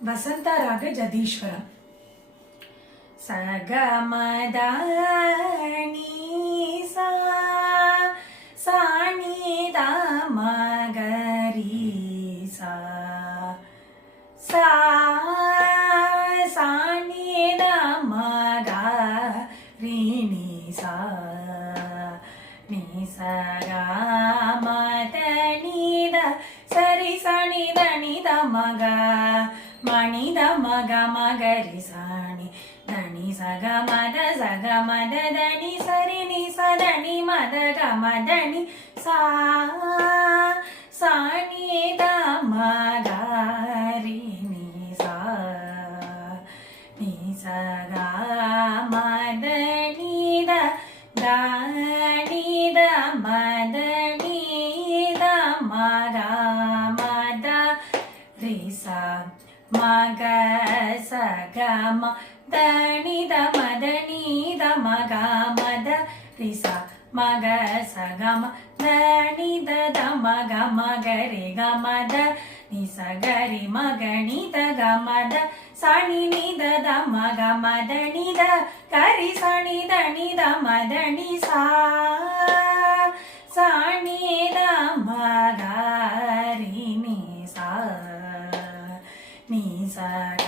வசந்தராக ஜதீஸ்வரம். சகமத நீசா சானித மகரீசா சா சானித மகரீனிசா நிசகா மத நீத சரி சனித நித மக மணித மக மகரி சாணி தனி சக மத தனி சரி நி சதனி மத கமதனி சா சாணித மகரி நி சா நி சகா மத நீத தனித மத நீத மக மத ரிசா மக சகம தனித மத நீத மக மத ரிசா மக சகம தனித மக மகரி கமத நிசகரி மக நித கமத சனி நித மக மத நித கரி சனி தனித மத நிசா சனித மகரி நிசா நிசக